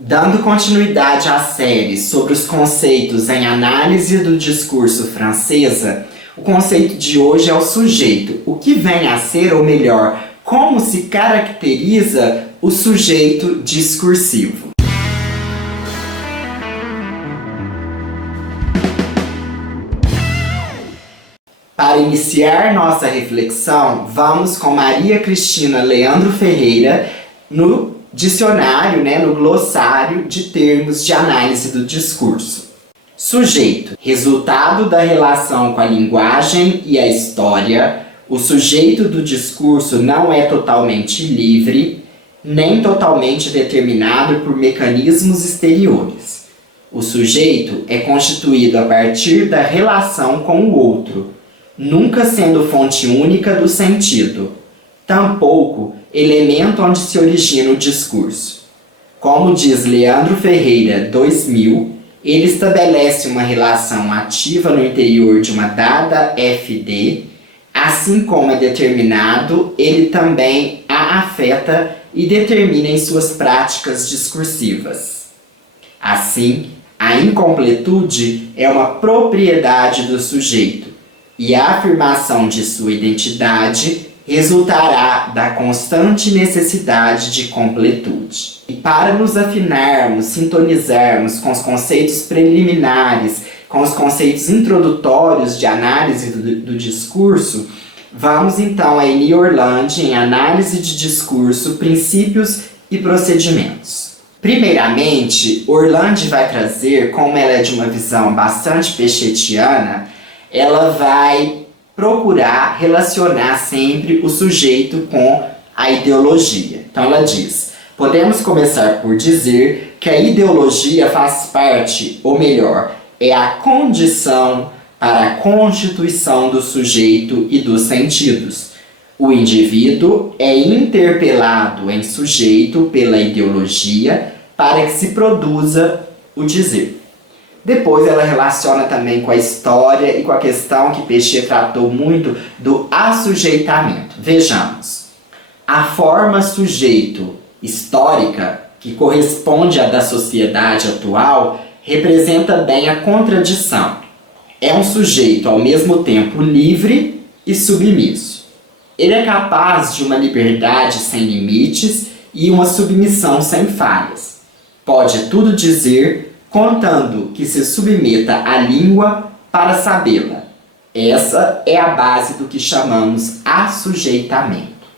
Dando continuidade à série sobre os conceitos em análise do discurso francesa, o conceito de hoje é o sujeito, o que vem a ser, ou melhor, como se caracteriza o sujeito discursivo. Para iniciar nossa reflexão, vamos com Maria Cristina Leandro Ferreira no dicionário, no glossário de termos de análise do discurso. Sujeito, resultado da relação com a linguagem e a história. O sujeito do discurso não é totalmente livre, nem totalmente determinado por mecanismos exteriores. O sujeito é constituído a partir da relação com o outro, nunca sendo fonte única do sentido, tampouco elemento onde se origina o discurso. Como diz Leandro Ferreira, 2000, ele estabelece uma relação ativa no interior de uma dada FD, assim como é determinado, ele também a afeta e determina em suas práticas discursivas. Assim, a incompletude é uma propriedade do sujeito, e a afirmação de sua identidade resultará da constante necessidade de completude. E para nos afinarmos, sintonizarmos com os conceitos preliminares, com os conceitos introdutórios de análise do discurso, vamos então a Eni Orlandi em Análise de Discurso, Princípios e Procedimentos. Primeiramente, Orlandi vai trazer, como ela é de uma visão bastante pechetiana, ela vai procurar relacionar sempre o sujeito com a ideologia. Então ela diz: podemos começar por dizer que a ideologia faz parte, ou melhor, é a condição para a constituição do sujeito e dos sentidos. O indivíduo é interpelado em sujeito pela ideologia para que se produza o dizer. Depois ela relaciona também com a história e com a questão que Pechet tratou muito do assujeitamento. Vejamos. A forma sujeito histórica, que corresponde à da sociedade atual, representa bem a contradição. É um sujeito ao mesmo tempo livre e submisso. Ele é capaz de uma liberdade sem limites e uma submissão sem falhas. Pode tudo dizer, contando que se submeta à língua para sabê-la. Essa é a base do que chamamos assujeitamento.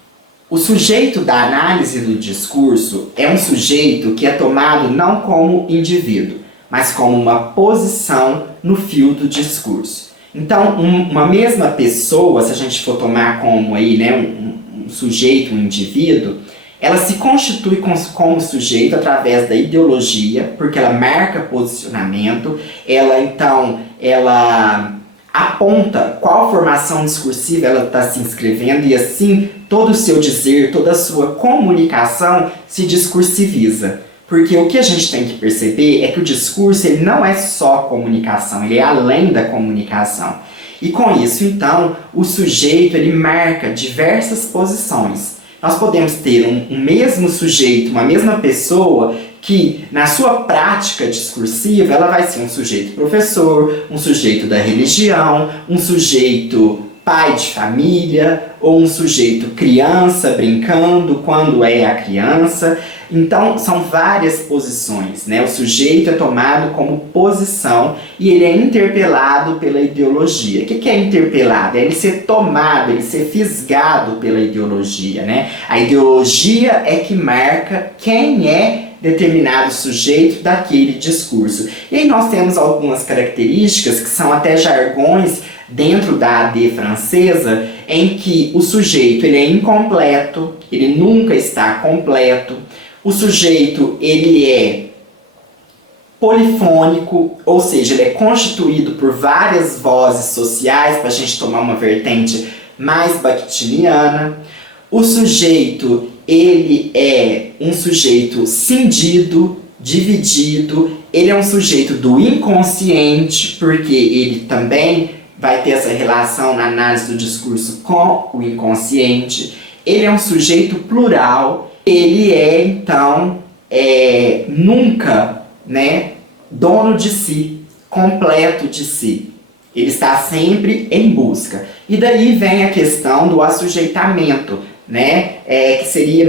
O sujeito da análise do discurso é um sujeito que é tomado não como indivíduo, mas como uma posição no fio do discurso. Então, uma mesma pessoa, se a gente for tomar como aí, um sujeito, um indivíduo, ela se constitui como sujeito através da ideologia, porque ela marca posicionamento, ela aponta qual formação discursiva ela está se inscrevendo e assim todo o seu dizer, toda a sua comunicação se discursiviza. Porque o que a gente tem que perceber é que o discurso ele não é só comunicação, ele é além da comunicação. E com isso, então, o sujeito ele marca diversas posições. Nós podemos ter um mesmo sujeito, uma mesma pessoa, que na sua prática discursiva ela vai ser um sujeito professor, um sujeito da religião, um sujeito pai de família, ou um sujeito criança brincando quando é a criança. Então são várias posições, O sujeito é tomado como posição e ele é interpelado pela ideologia. O que é interpelado? É ele ser tomado, ele ser fisgado pela ideologia, A ideologia é que marca quem é determinado sujeito daquele discurso. E aí nós temos algumas características que são até jargões dentro da AD francesa, em que o sujeito ele é incompleto, ele nunca está completo. O sujeito ele é polifônico, ou seja, ele é constituído por várias vozes sociais, para a gente tomar uma vertente mais bakhtiniana. O sujeito ele é um sujeito cindido, dividido, ele é um sujeito do inconsciente, porque ele também vai ter essa relação na análise do discurso com o inconsciente. Ele é um sujeito plural, ele é então nunca, né, dono de si, completo de si. Ele está sempre em busca. E daí vem a questão do assujeitamento, né? Que seria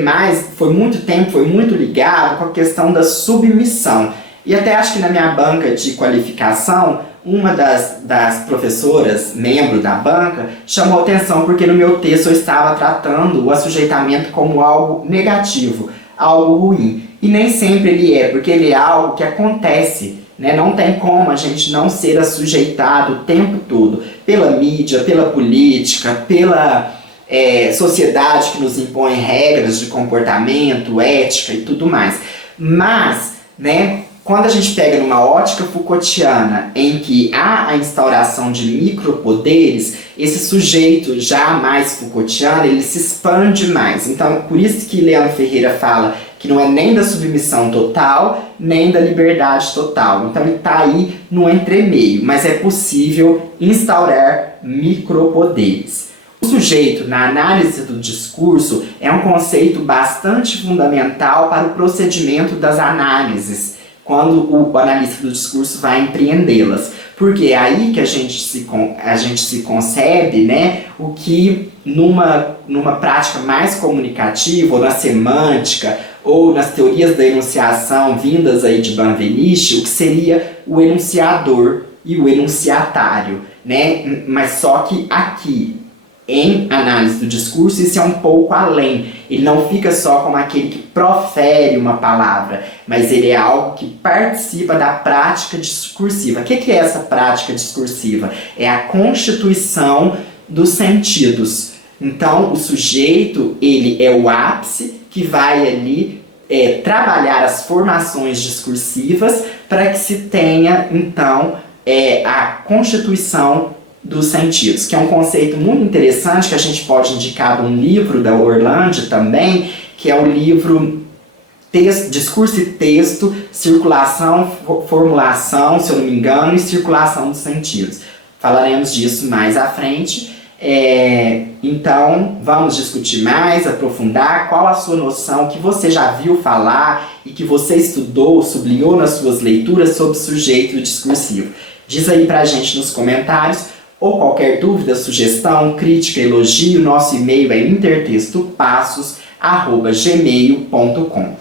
foi muito ligado com a questão da submissão. E até acho que na minha banca de qualificação, uma das professoras, membro da banca, chamou atenção porque no meu texto eu estava tratando o assujeitamento como algo negativo, algo ruim. E nem sempre ele é, porque ele é algo que acontece, né? Não tem como a gente não ser assujeitado o tempo todo pela mídia, pela política, pela sociedade que nos impõe regras de comportamento, ética e tudo mais. Mas, né, quando a gente pega numa ótica Foucaultiana, em que há a instauração de micropoderes, esse sujeito já mais Foucaultiano, ele se expande mais. Então, por isso que Leandro Ferreira fala que não é nem da submissão total, nem da liberdade total. Então ele está aí no entremeio, mas é possível instaurar micropoderes. O sujeito, na análise do discurso, é um conceito bastante fundamental para o procedimento das análises, quando o analista do discurso vai empreendê-las. Porque é aí que a gente se concebe, né, o que numa prática mais comunicativa, ou na semântica, ou nas teorias da enunciação vindas aí de Benveniste, o que seria o enunciador e o enunciatário, né? Mas só que aqui, em análise do discurso, isso é um pouco além. Ele não fica só como aquele que profere uma palavra, mas ele é algo que participa da prática discursiva. O que é essa prática discursiva? É a constituição dos sentidos. Então, o sujeito, ele é o ápice que vai ali trabalhar as formações discursivas para que se tenha, então, a constituição dos sentidos, que é um conceito muito interessante que a gente pode indicar de um livro da Orlandi também, que é o livro Discurso e Texto, Circulação, Formulação, se eu não me engano, e Circulação dos Sentidos. Falaremos disso mais à frente. Então, vamos discutir mais, aprofundar qual a sua noção que você já viu falar e que você estudou, sublinhou nas suas leituras sobre sujeito discursivo. Diz aí pra gente nos comentários, ou qualquer dúvida, sugestão, crítica, elogio, nosso e-mail é intertextopassos@gmail.com.